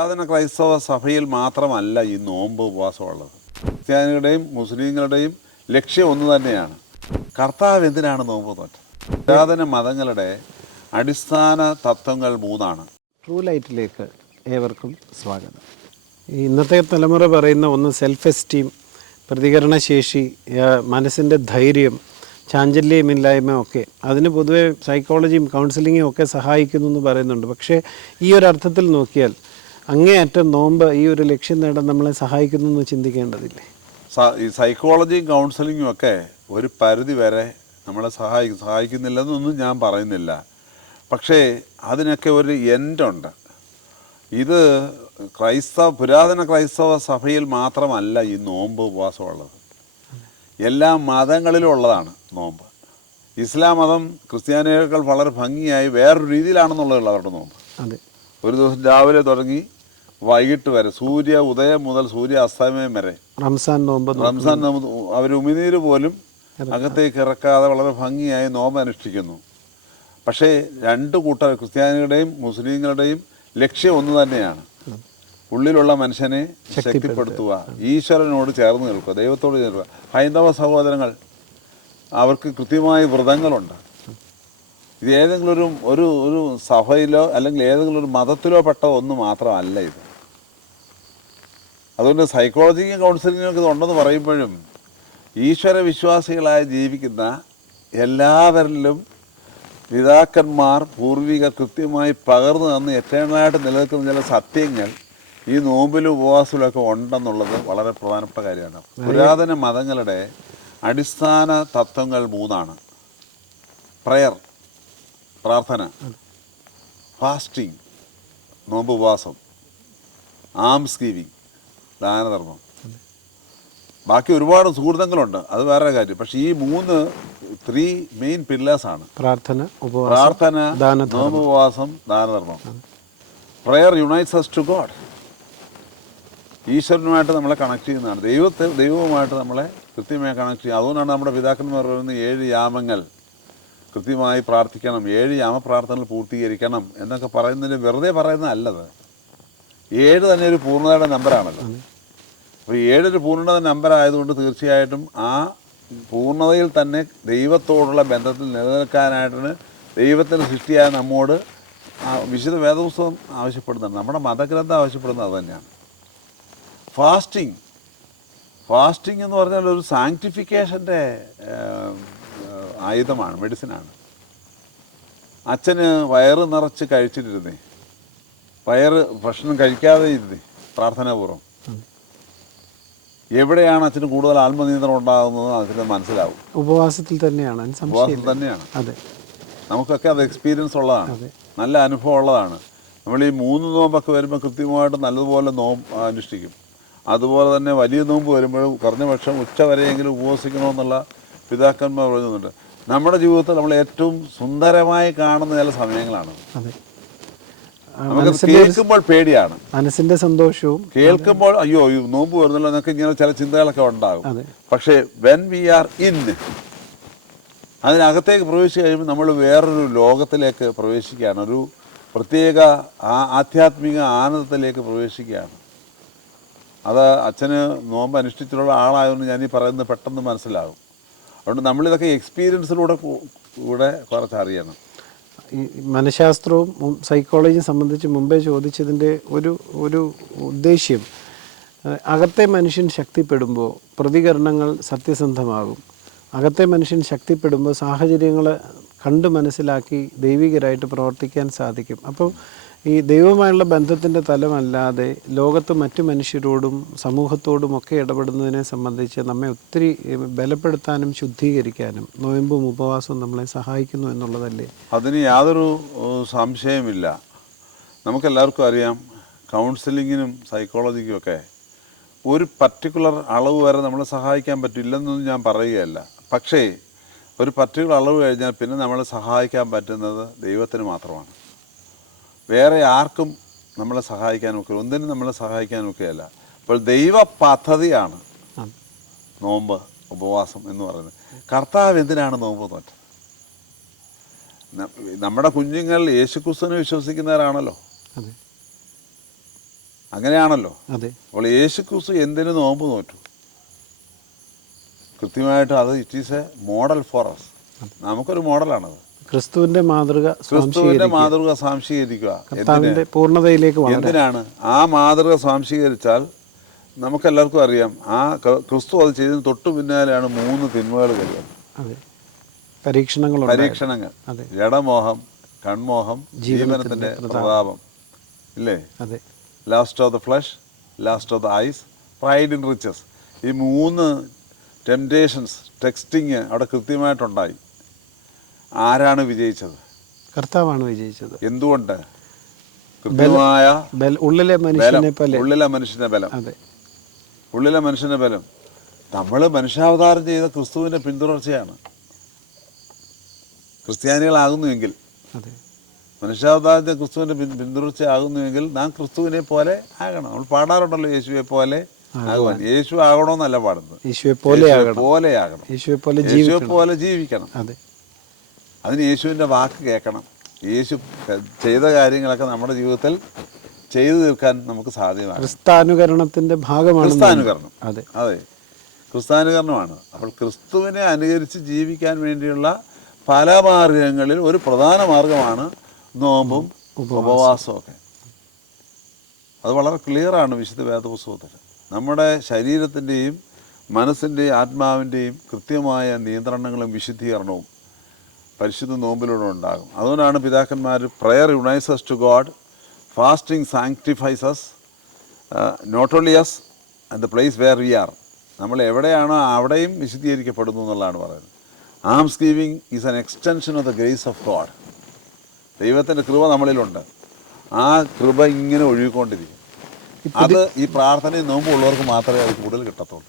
പുരാതന ക്രൈസ്തവ സഭയിൽ മാത്രമല്ല ഈ നോമ്പ് ഉപവാസമുള്ളത്. ക്രിസ്ത്യാനികളുടെയും മുസ്ലിങ്ങളുടെയും ലക്ഷ്യം ഒന്ന് തന്നെയാണ്. കർത്താവ് എന്തിനാണ് നോമ്പ് നോറ്റത്? പുരാതന മതങ്ങളുടെ അടിസ്ഥാന തത്വങ്ങൾ 3 ട്രൂ ലൈറ്റിലേക്ക് ഏവർക്കും സ്വാഗതം. ഇന്നത്തെ തലമുറ പറയുന്ന ഒന്ന് സെൽഫ് എസ്റ്റീം, പ്രതികരണശേഷി, മനസ്സിൻ്റെ ധൈര്യം, ചാഞ്ചല്യമില്ലായ്മ ഒക്കെ അതിന് പൊതുവെ സൈക്കോളജിയും കൗൺസിലിങ്ങും ഒക്കെ സഹായിക്കുന്നു എന്ന് പറയുന്നുണ്ട്. പക്ഷേ ഈ ഒരു അർത്ഥത്തിൽ നോക്കിയാൽ അങ്ങേയറ്റം നോമ്പ് ഈ ഒരു ലക്ഷ്യം നേടാൻ നമ്മളെ സഹായിക്കുന്നു എന്ന് ചിന്തിക്കേണ്ടതില്ലേ? ഈ സൈക്കോളജിയും കൗൺസിലിങ്ങും ഒക്കെ ഒരു പരിധി വരെ നമ്മളെ സഹായിക്കുന്നില്ലെന്നൊന്നും ഞാൻ പറയുന്നില്ല. പക്ഷേ അതിനൊക്കെ ഒരു എൻഡുണ്ട്. ഇത് പുരാതന ക്രൈസ്തവ സഭയിൽ മാത്രമല്ല ഈ നോമ്പ് ഉപവാസമുള്ളത്. എല്ലാ മതങ്ങളിലും ഉള്ളതാണ് നോമ്പ്. ഇസ്ലാം മതം ക്രിസ്ത്യാനികൾ വളരെ ഭംഗിയായി വേറൊരു രീതിയിലാണെന്നുള്ളതുള്ള അവരുടെ നോമ്പ്. ഒരു ദിവസം രാവിലെ തുടങ്ങി വൈകിട്ട് വരെ, സൂര്യ ഉദയം മുതൽ സൂര്യ അസ്തമയം വരെ റംസാൻ നോമ്പ് അവർ ഉമിനീര് പോലും അകത്തേക്ക് ഇറക്കാതെ വളരെ ഭംഗിയായി നോമ്പ് അനുഷ്ഠിക്കുന്നു. പക്ഷേ രണ്ട് കൂട്ടർ, ക്രിസ്ത്യാനികളുടെയും മുസ്ലിങ്ങളുടെയും ലക്ഷ്യം ഒന്ന് തന്നെയാണ്. ഉള്ളിലുള്ള മനുഷ്യനെ ശക്തിപ്പെടുത്തുക, ഈശ്വരനോട് ചേർന്ന് നിൽക്കുക, ദൈവത്തോട് ചേർക്കുക. ഹൈന്ദവ സഹോദരങ്ങൾ, അവർക്ക് കൃത്യമായ വ്രതങ്ങളുണ്ട്. ഇത് ഏതെങ്കിലും ഒരു സഭയിലോ അല്ലെങ്കിൽ ഏതെങ്കിലും ഒരു മതത്തിലോ പെട്ട ഒന്ന് മാത്രമല്ല ഇത്. അതുകൊണ്ട് സൈക്കോളജിക്കും കൗൺസിലിങ്ങും ഇത് ഉണ്ടെന്ന് പറയുമ്പോഴും ഈശ്വര വിശ്വാസികളായി ജീവിക്കുന്ന എല്ലാവരിലും പിതാക്കന്മാർ പൂർവികർ കൃത്യമായി പകർന്നു തന്ന് എറ്റേണലായിട്ട് നിലനിൽക്കുന്ന ചില സത്യങ്ങൾ ഈ നോമ്പിലും ഉപവാസത്തിലൊക്കെ ഉണ്ടെന്നുള്ളത് വളരെ പ്രധാനപ്പെട്ട കാര്യമാണ്. പുരാതന മതങ്ങളുടെ അടിസ്ഥാന തത്വങ്ങൾ 3: പ്രയർ, പ്രാർത്ഥന, ഫാസ്റ്റിംഗ്, നോമ്പ് ഉപവാസം, ആംസ് ഗിവിങ്, ദാനധർമ്മം. ബാക്കി ഒരുപാട് സുഹൃത്തുക്കളുണ്ട്, അത് വേറെ കാര്യം. പക്ഷേ ഈ 3 മെയിൻ പില്ലേഴ്സാണ്: പ്രാർത്ഥന, നോമ്പ് ഉപവാസം, ദാനധർമ്മം. Prayer unites us to God. ഈശ്വരനുമായിട്ട് നമ്മളെ കണക്ട് ചെയ്യുന്നതാണ്. ദൈവവുമായിട്ട് നമ്മളെ കൃത്യമായി കണക്ട് ചെയ്യും. അതുകൊണ്ടാണ് നമ്മുടെ പിതാക്കന്മാർ പറയുന്ന 7 യാമങ്ങൾ കൃത്യമായി പ്രാർത്ഥിക്കണം, 7 യാമപ്രാർത്ഥനകൾ പൂർത്തീകരിക്കണം എന്നൊക്കെ പറയുന്നതിന് വെറുതെ പറയുന്നതല്ലത്. 7 തന്നെ ഒരു പൂർണ്ണതയുടെ നമ്പറാണല്ലോ. അപ്പോൾ 7 ഒരു പൂർണ്ണത നമ്പർ ആയതുകൊണ്ട് തീർച്ചയായിട്ടും ആ പൂർണ്ണതയിൽ തന്നെ ദൈവത്തോടുള്ള ബന്ധത്തിൽ നിലനിൽക്കാനായിട്ടാണ് ദൈവത്തിൻ്റെ സൃഷ്ടിയായ നമ്മോട് വിശുദ്ധ വേദപുസ്തകം ആവശ്യപ്പെടുന്നുണ്ട്. നമ്മുടെ മതഗ്രന്ഥം ആവശ്യപ്പെടുന്നത് അത് തന്നെയാണ്. ഫാസ്റ്റിംഗ് എന്ന് പറഞ്ഞാൽ ഒരു സാങ്ക്ടിഫിക്കേഷൻ്റെ ആയുധമാണ്, മെഡിസിനാണ്. അച്ഛന് വയറ് നിറച്ച് കഴിച്ചിട്ടിരുന്നേ, ഭക്ഷണം കഴിക്കാതെ ഇരുന്നേ പ്രാർത്ഥനാപൂർവ്വം. എവിടെയാണ് അച്ഛന് കൂടുതൽ ആത്മനിയന്ത്രണം ഉണ്ടാകുന്നത് അതിന് മനസ്സിലാവും. ഉപവാസത്തിൽ തന്നെയാണ്. അതെ, നമുക്കൊക്കെ അത് എക്സ്പീരിയൻസ് ഉള്ളതാണ്, നല്ല അനുഭവം ഉള്ളതാണ്. നമ്മൾ ഈ 3 നോമ്പൊക്കെ വരുമ്പോൾ കൃത്യമായിട്ട് നല്ലതുപോലെ അനുഷ്ഠിക്കും. അതുപോലെ തന്നെ വലിയ നോമ്പ് വരുമ്പോഴും കുറഞ്ഞ പക്ഷം ഉച്ചവരെയെങ്കിലും ഉപവസിക്കണമെന്നുള്ള പിതാക്കന്മാർ പറയുന്നുണ്ട്. നമ്മുടെ ജീവിതത്തിൽ നമ്മൾ ഏറ്റവും സുന്ദരമായി കാണുന്ന ചില സമയങ്ങളാണ്. നമുക്ക് കേൾക്കുമ്പോൾ പേടിയാണ്, മനസ്സിന്റെ സന്തോഷവും കേൾക്കുമ്പോൾ അയ്യോ നോമ്പ് വരുന്നല്ലോ എന്നൊക്കെ ഇങ്ങനെ ചില ചിന്തകളൊക്കെ ഉണ്ടാകും. പക്ഷേ വെൻ വി ആർ ഇൻ, അതിനകത്തേക്ക് പ്രവേശിച്ച് കഴിയുമ്പോൾ നമ്മൾ വേറൊരു ലോകത്തിലേക്ക് പ്രവേശിക്കുകയാണ്, ഒരു പ്രത്യേക ആധ്യാത്മിക ആനന്ദത്തിലേക്ക് പ്രവേശിക്കുകയാണ്. അത് അച്ഛന് നോമ്പ് അനുഷ്ഠിച്ചിട്ടുള്ള ആളായതുകൊണ്ട് ഞാനീ പറയുന്നത് പെട്ടെന്ന് മനസ്സിലാകും. അതുകൊണ്ട് നമ്മളിതൊക്കെ എക്സ്പീരിയൻസിലൂടെ കുറച്ചറിയണം. ഈ മനഃശാസ്ത്രവും സൈക്കോളജിയും സംബന്ധിച്ച് മുമ്പേ ചോദിച്ചതിൻ്റെ ഒരു ഉദ്ദേശ്യം, അകത്തെ മനുഷ്യൻ ശക്തിപ്പെടുമ്പോൾ പ്രതികരണങ്ങൾ സത്യസന്ധമാകും. അകത്തെ മനുഷ്യൻ ശക്തിപ്പെടുമ്പോൾ സാഹചര്യങ്ങൾ കണ്ട് മനസ്സിലാക്കി ദൈവികരായിട്ട് പ്രവർത്തിക്കാൻ സാധിക്കും. അപ്പോൾ ഈ ദൈവവുമായുള്ള ബന്ധത്തിൻ്റെ തലമല്ലാതെ ലോകത്ത് മറ്റു മനുഷ്യരോടും സമൂഹത്തോടും ഒക്കെ ഇടപെടുന്നതിനെ സംബന്ധിച്ച് നമ്മെ ഒത്തിരി ബലപ്പെടുത്താനും ശുദ്ധീകരിക്കാനും നോയമ്പും ഉപവാസവും നമ്മളെ സഹായിക്കുന്നു എന്നുള്ളതല്ലേ? അതിന് യാതൊരു സംശയമില്ല. നമുക്കെല്ലാവർക്കും അറിയാം, കൗൺസിലിങ്ങിനും സൈക്കോളജിക്കും ഒക്കെ ഒരു പർട്ടിക്കുലർ അളവ് വരെ നമ്മളെ സഹായിക്കാൻ പറ്റില്ലെന്നൊന്നും ഞാൻ പറയുകയല്ല. പക്ഷേ ഒരു പർട്ടിക്കുലർ അളവ് കഴിഞ്ഞാൽ പിന്നെ നമ്മളെ സഹായിക്കാൻ പറ്റുന്നത് ദൈവത്തിന് മാത്രമാണ്. വേറെ ആർക്കും നമ്മളെ സഹായിക്കാനൊക്കെ, ഒന്നിനും നമ്മളെ സഹായിക്കാനൊക്കെയല്ല. അപ്പോൾ ദൈവ പദ്ധതിയാണ് നോമ്പ് ഉപവാസം എന്ന് പറയുന്നത്. കർത്താവ് എന്തിനാണ് നോമ്പ് നോറ്റത്? നമ്മുടെ കുഞ്ഞുങ്ങൾ യേശുക്രിസ്തുവിനെ വിശ്വസിക്കുന്നവരാണല്ലോ. അങ്ങനെയാണല്ലോ. അതെ. അപ്പോൾ യേശു ക്രിസ്തു എന്തിനു നോമ്പ് നോറ്റു? കൃത്യമായിട്ട് അത് it is a model for us. നമുക്കൊരു മോഡലാണത്. ക്രിസ്തുവിന്റെ മാതൃക ക്രിസ്തുവിന്റെ മാതൃക സ്വാംശീകരിക്കുക. കർത്താവിന്റെ പൂർണ്ണതയിലേക്ക് വളരാൻ. എന്തിനാണ്? ആ മാതൃക സ്വാംശീകരിച്ചാൽ നമുക്കെല്ലാവർക്കും അറിയാം, ആ ക്രിസ്തു അത് ചെയ്തതിന് തൊട്ടു പിന്നാലെയാണ് 3 തിന്മകൾ കഴിയുന്നത്. അതെ. പരീക്ഷണങ്ങൾ. അതെ. ജഡമോഹം, കൺമോഹം, ജീവനത്തിന്റെ പ്രതാപം, ഇല്ലേ? അതെ. Lust of the flesh, lust of the eyes, pride in riches. ഈ 3 ടെംപ്റ്റേഷൻസ് ടെക്സ്റ്റിങ് അവിടെ കൃത്യമായിട്ടുണ്ടായി. ആരാണ് വിജയിച്ചത്? കർത്താവാണ് വിജയിച്ചത്. എന്തുകൊണ്ട്? കൃത്യമായ ഉള്ളിലെ മനുഷ്യന്റെ ബലം. അതെ. ഉള്ളിലെ മനുഷ്യന്റെ ബലം. നമ്മൾ മനുഷ്യാവതാരം ചെയ്ത ക്രിസ്തുവിന്റെ പിന്തുടർച്ചയാണ് ക്രിസ്ത്യാനികളാകുന്നുവെങ്കിൽ. അതെ. മനുഷ്യാവതാരത്തെ ക്രിസ്തുവിന്റെ പിന്തുടർച്ചയാകുന്നുവെങ്കിൽ നാം ക്രിസ്തുവിനെ പോലെ ആകണം. നമ്മൾ പാടാറുണ്ടല്ലോ, യേശുവെ പോലെ ആകുവാൻ. യേശു ആകണമെന്നല്ല പാടുന്നത്, യേശുവെ പോലെ ആകണം, യേശുവെ പോലെ ജീവിക്കണം. അതെ. അതിന് യേശുവിൻ്റെ വാക്ക് കേൾക്കണം. യേശു ചെയ്ത കാര്യങ്ങളൊക്കെ നമ്മുടെ ജീവിതത്തിൽ ചെയ്തു തീർക്കാൻ നമുക്ക് സാധ്യമാണ്. ക്രിസ്താനുകരണത്തിന്റെ ഭാഗമാണ് ക്രിസ്താനുകരണം. അതെ. അതെ, ക്രിസ്താനുകരണമാണ്. അപ്പോൾ ക്രിസ്തുവിനെ അനുകരിച്ച് ജീവിക്കാൻ വേണ്ടിയുള്ള പല മാർഗങ്ങളിൽ ഒരു പ്രധാന മാർഗമാണ് നോമ്പും ഉപവാസവും ഒക്കെ. അത് വളരെ ക്ലിയറാണ് വിശുദ്ധ വേദപുസ്തകത്തിൽ. നമ്മുടെ ശരീരത്തിൻ്റെയും മനസ്സിൻ്റെയും ആത്മാവിൻ്റെയും കൃത്യമായ നിയന്ത്രണങ്ങളും വിശുദ്ധീകരണവും പരിശുദ്ധ നോമ്പിലൂടെ ഉണ്ടാകും. അതുകൊണ്ടാണ് പിതാക്കന്മാർ prayer unites us to God, fasting sanctifies us, not only us and the place where we are. നമ്മൾ എവിടെയാണോ അവിടെയും വിശുദ്ധീകരിക്കപ്പെടുന്നു എന്നുള്ളതാണ് പറയുന്നത്. Alms giving is an extension of the grace of God. ദൈവത്തിൻ്റെ കൃപ നമ്മളിലുണ്ട്. ആ കൃപ ഇങ്ങനെ ഒഴുകിക്കൊണ്ടിരിക്കും. അത് ഈ പ്രാർത്ഥനയും നോമ്പുള്ളവർക്ക് മാത്രമേ അത് കൂടുതൽ കിട്ടത്തുള്ളൂ.